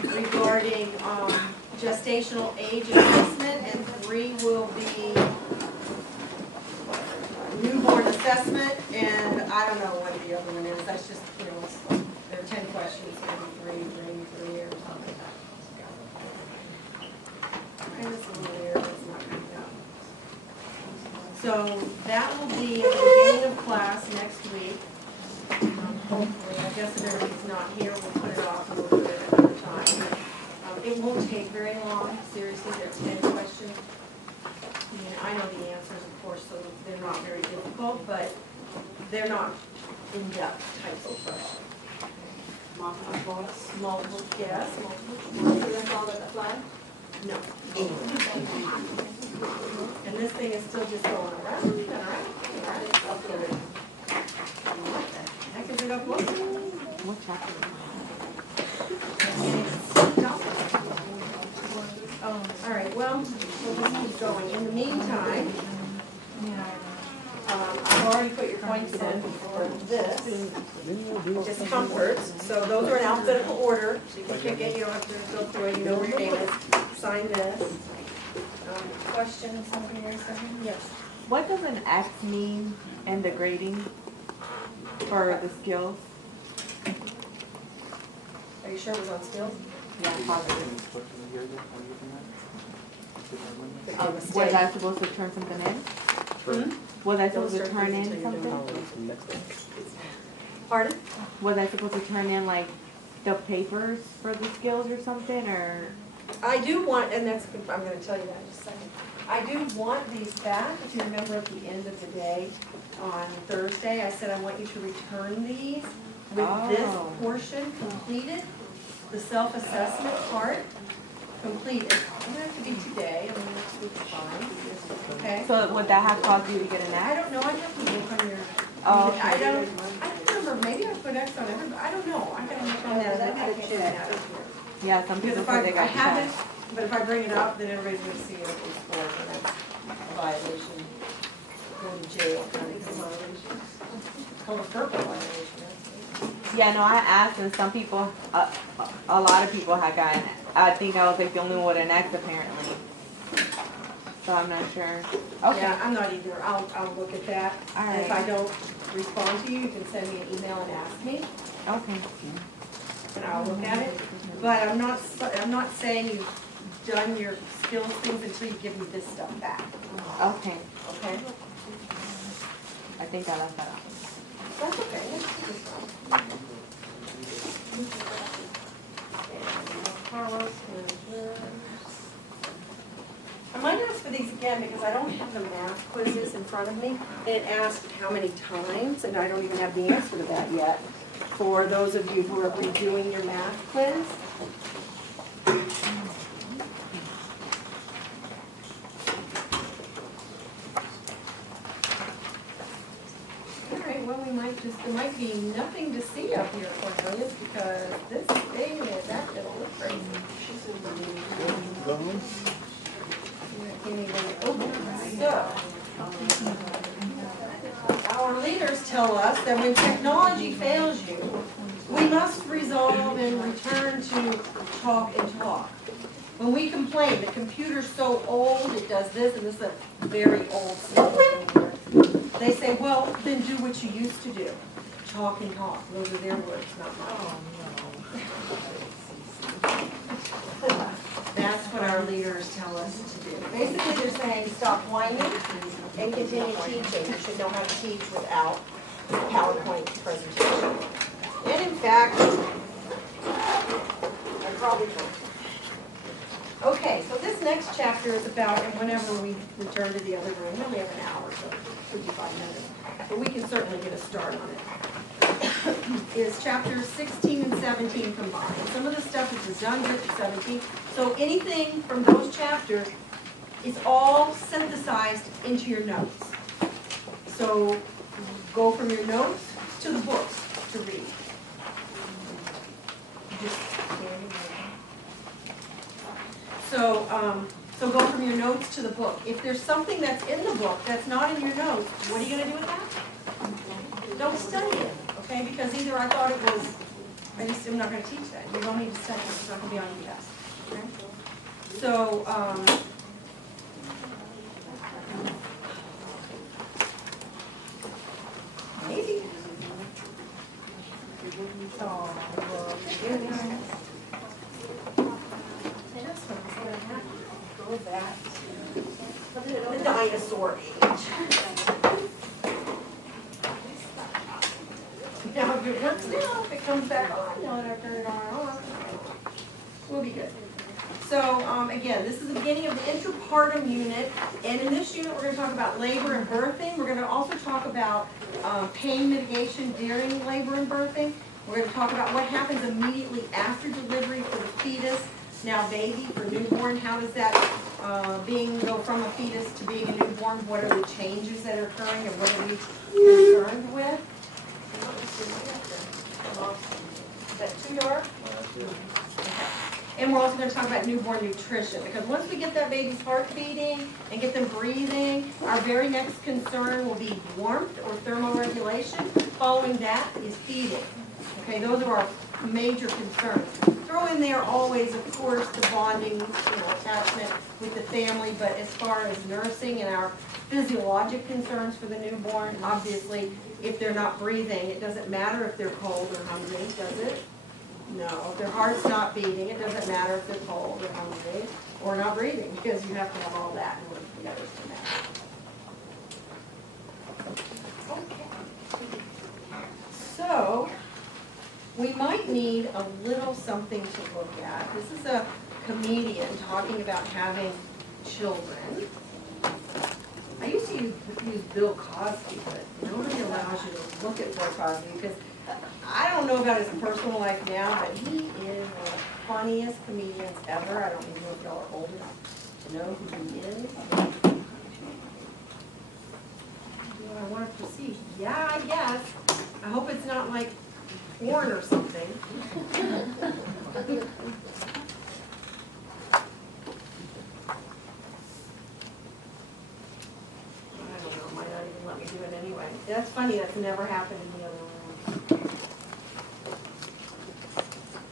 regarding gestational age assessment, and 3 will be newborn assessment, and I don't know what the other one is. That's just, you know, there are 10 questions, maybe 3 or something. And it's a little weird, it's not coming up. So that will be at the beginning of class next week. Hopefully, I guess if everybody's not here, we'll put it off and we'll do it another time. It won't take very long, seriously, there are 10 questions. I mean, I know the answers, of course, so they're not very difficult, but they're not in-depth type of questions. Multiple choice. Multiple, yes, multiple So choice. that's all that apply? No. And this thing is still just going around and around and around. Okay. What the heck is it up with? What chapter? Oh, all right, well, we'll just keep going. In the meantime, I've already put your points in for this, discomforts. So those are in alphabetical order, so you can pick it, you don't have to go through it, you know where your name is. Sign this. Question, something or something? Yes. What does an X mean in the grading for the skills? Are you sure it was on skills? Yeah, positive. A Was mistake. I supposed to turn something in? Hmm? Was I supposed to Don't start turn things in until you're something? Pardon? Was I supposed to turn in like the papers for the skills or something, or? I do want, and that's, I'm going to tell you that in just a second. I do want these back. If you remember at the end of the day on Thursday, I said I want you to return these with this Oh. portion completed, the self-assessment part completed. It doesn't have to be today, I mean, next week's fine, okay? So would that have caused you to get an I X? don't know, I have to look on your, Oh, okay. I don't remember, maybe I put X on every, I don't know. I gotta look on Yeah, that. I gotta check. Yeah, some Because people if say they I got haven't, checked. but if I bring it up, then everybody's gonna see it at these scores, and that's a violation. Go to jail, kind of violation. It's called a purple violation, that's Yeah, no, I asked, and some people, a lot of people had gotten, I think I was like the only one with an X apparently. So I'm not sure. it. Okay. Yeah, I'm not either, I'll look at that. All And if right. I don't respond to you, you can send me an email and ask me, Okay. and I'll look at it. But I'm not saying you've done your skills things until you give me this stuff back, Okay. okay? I think I left that out. That's okay, that's fine. Carlos and I might ask for these again because I don't have the math quizzes in front of me. It asked how many times, and I don't even have the answer to that yet. For those of you who are redoing your math quiz. All right, well, there might be nothing to see up here, Cornelius, because this thing is acting a little crazy. I can't even open it. So, our leaders tell us that when technology fails you, we must resolve and return to talk and talk. When we complain, the computer's so old, it does this, and this is a very old system. They say, well, then do what you used to do. Talk and talk. Those are their words, not mine. That's what our leaders tell us to do. Basically, they're saying, stop whining and continue teaching. You should know how to teach without a PowerPoint presentation. And in fact, I probably will. Okay, so this next chapter is about, and whenever we return to the other room, we only have an hour, so 55 minutes, but we can certainly get a start on it, is chapters 16 and 17 combined. Some of the stuff is redundant to 17, so anything from those chapters is all synthesized into your notes. So go from your notes to the books to read. Just So go from your notes to the book. If there's something that's in the book that's not in your notes, what are you going to do with that? Don't study it, okay? Because either I thought it was I'm not gonna teach that. You don't need to study it. It's not gonna be on your test. Okay? So, maybe. Oh, goodness. This one's gonna have to go back to the dinosaur age. Now, if it works now, if it comes back on, now that I've turned it on, we'll be good. So, again, this is the beginning of the intrapartum unit, and in this unit, we're gonna talk about labor and birthing. We're gonna also talk about pain mitigation during labor and birthing. We're gonna talk about what happens immediately after delivery for the fetus. Now, baby, for newborn, how does that go from a fetus to being a newborn? What are the changes that are occurring, and what are we concerned with? Is that too dark? And we're also going to talk about newborn nutrition, because once we get that baby's heart beating and get them breathing, our very next concern will be warmth or thermoregulation. Following that is feeding. Okay, those are our major concerns. Throw in there always, of course, the bonding, attachment with the family, but as far as nursing and our physiologic concerns for the newborn, obviously, if they're not breathing, it doesn't matter if they're cold or hungry, does it? No. If their heart's not beating, it doesn't matter if they're cold or hungry or not breathing, because you have to have all that in order for the others to matter. Okay. So, we might need a little something to look at. This is a comedian talking about having children. I used to use Bill Cosby, but nobody allows you to look at Bill Cosby, because I don't know about his personal life now, but he is one of the funniest comedians ever. I don't even know if y'all are old enough to know who he is. Do I want to proceed? Yeah, I guess. I hope it's not like porn or something. Do it anyway. That's funny, that's never happened in the other room.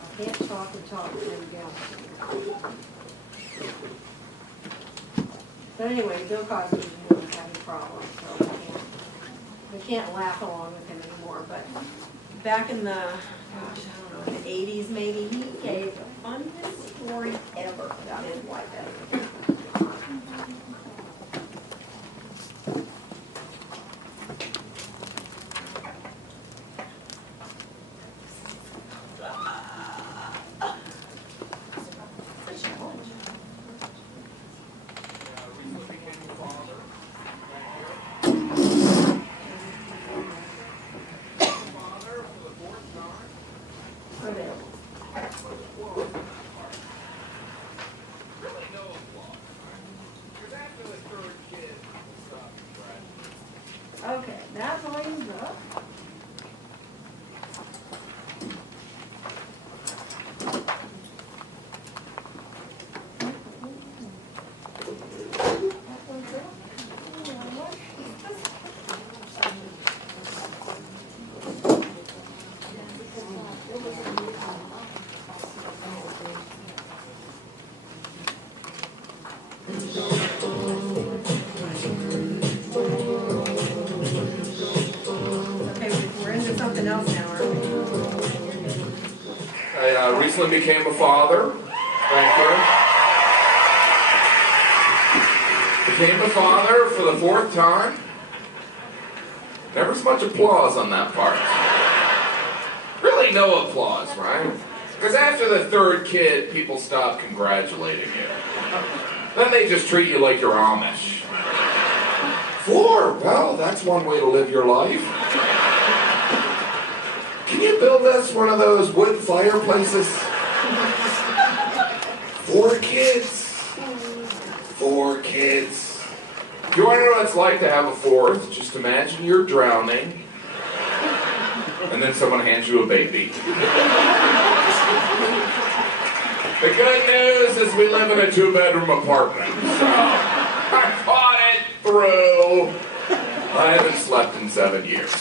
I can't talk and talk, there we go. But anyway, Bill Cosby is having problems, so we can't laugh along with him anymore. But back in the, gosh, I don't know, the 80s maybe, he gave the funniest story ever about his wife ever. Okay, that lines up. I recently became a father. Thank you. Became a father for the 4th time. Never so much applause on that part. Really no applause, right? Because after the 3rd kid, people stop congratulating you. Then they just treat you like you're Amish. 4? Well, that's one way to live your life. Can you build us one of those wood fireplaces? 4 kids. 4 kids. If you want to know what it's like to have a 4th, just imagine you're drowning, and then someone hands you a baby. The good news is we live in a 2-bedroom apartment, so I fought it through. I haven't slept in 7 years.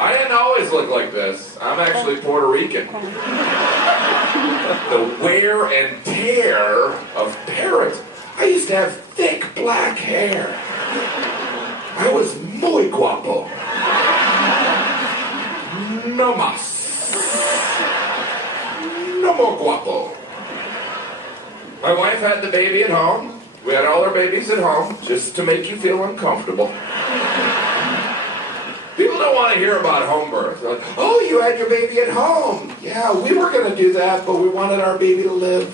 I didn't always look like this. I'm actually Puerto Rican. The wear and tear of parents. I used to have thick black hair. I was muy guapo. No más. No more guapo. My wife had the baby at home. We had all our babies at home, just to make you feel uncomfortable. People don't want to hear about home birth. They're like, oh, you had your baby at home. Yeah, we were going to do that, but we wanted our baby to live.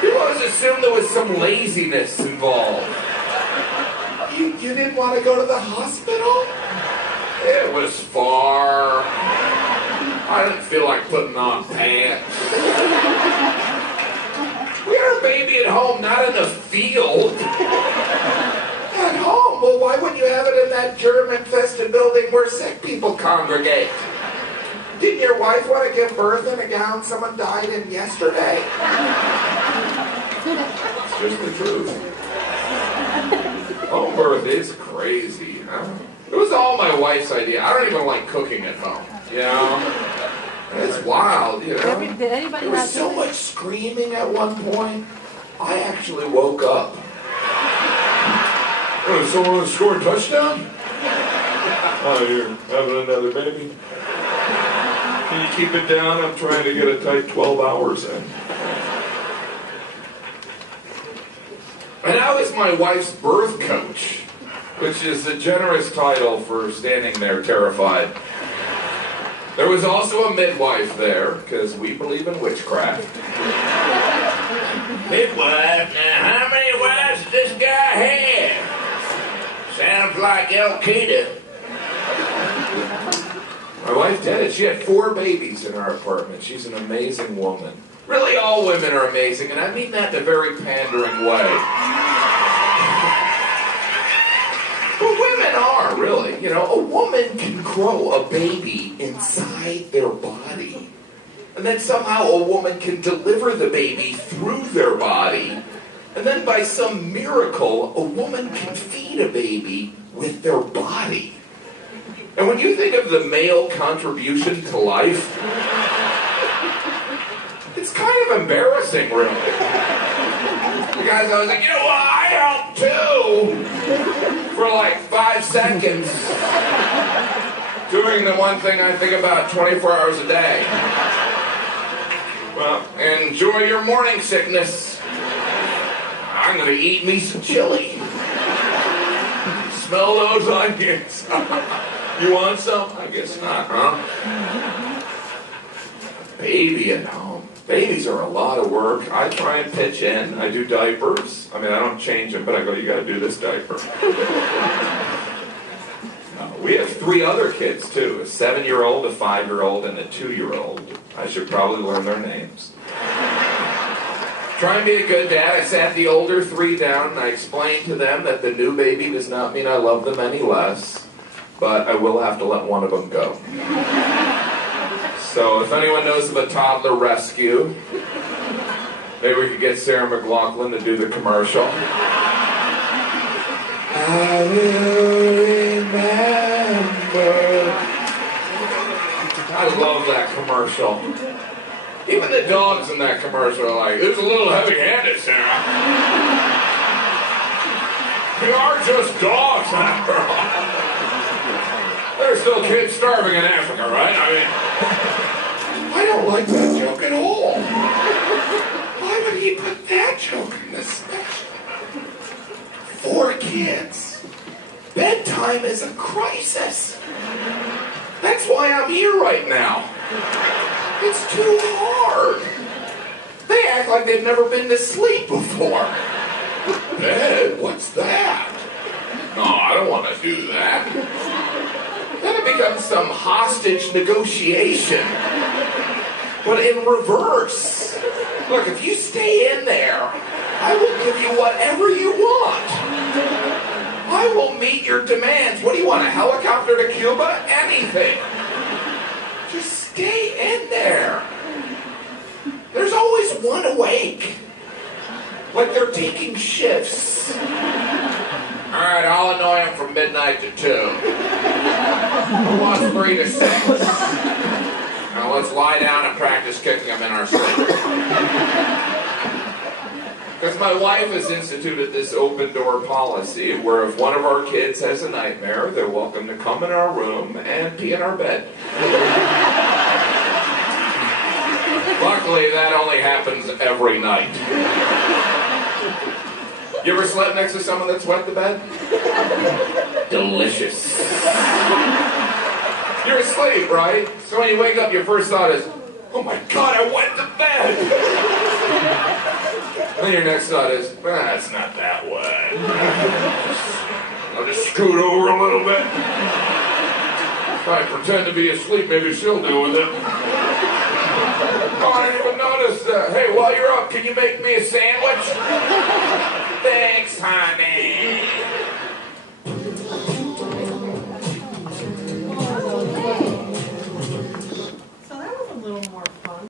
People always assume there was some laziness involved. You didn't want to go to the hospital? It was far. I didn't feel like putting on pants. We had our baby at home, not in the field. At home? Well, why wouldn't you have it in that germ-infested building where sick people congregate? Didn't your wife want to give birth in a gown someone died in yesterday? It's just the truth. Home birth is crazy, huh? It was all my wife's idea. I don't even like cooking at home, you know? It's wild, you know? Did anybody There was not so do much screaming at one point, I actually woke up. Oh, someone scored a touchdown? Oh, you're having another baby? Can you keep it down? I'm trying to get a tight 12 hours in. And I was my wife's birth coach, which is a generous title for standing there terrified. There was also a midwife there, because we believe in witchcraft. Midwife? Now, how many wives does this guy have? Sounds like Al-Qaeda. My wife did it. She had 4 babies in our apartment. She's an amazing woman. Really, all women are amazing, and I mean that in a very pandering way. But women are, really. You know, a woman can grow a baby inside their body. And then somehow a woman can deliver the baby through their body. And then by some miracle, a woman can feed a baby with their body. And when you think of the male contribution to life, it's kind of embarrassing, really. The guys always like, you know what, I helped too! For like 5 seconds. Doing the one thing I think about 24 hours a day. Well, enjoy your morning sickness. I'm gonna eat me some chili. Smell those onions. You want some? I guess not, huh? Baby at home. Babies are a lot of work. I try and pitch in. I do diapers. I mean, I don't change them, but I go, you gotta do this diaper. We have 3 other kids, too. A 7-year-old, a 5-year-old, and a 2-year-old. I should probably learn their names. Try and be a good dad. I sat the older 3 down, and I explained to them that the new baby does not mean I love them any less, but I will have to let one of them go. So if anyone knows of a toddler rescue, maybe we could get Sarah McLachlan to do the commercial. I will remember. I love that commercial. Even the dogs in that commercial are like, it's a little heavy-handed, Sarah. You are just dogs, after all. There's still kids starving in Africa, right? I mean, I don't like that joke at all. Why would he put that joke in this special? 4 kids. Bedtime is a crisis. That's why I'm here right now. It's too hard. They act like they've never been to sleep before. Bed? What's that? No, I don't want to do that. Then it becomes some hostage negotiation. But in reverse. Look, if you stay in there, I will give you whatever you want. I will meet your demands. What do you want, a helicopter to Cuba? Anything. Just stay in there. There's always one awake. Like they're taking shifts. Alright, I'll annoy him from midnight to 2. Who wants 3 to 6? Now let's lie down and practice kicking him in our sleep. Because my wife has instituted this open door policy where if one of our kids has a nightmare, they're welcome to come in our room and pee in our bed. Luckily, that only happens every night. You ever slept next to someone that's wet the bed? Delicious. You're asleep, right? So when you wake up, your first thought is, oh my God, I wet the bed! Then your next thought is, it's not that wet. I'll just scoot over a little bit. If I pretend to be asleep, maybe she'll do with it. Oh, I didn't even notice that. Hey, while you're up, can you make me a sandwich? Thanks, honey. So that was a little more fun.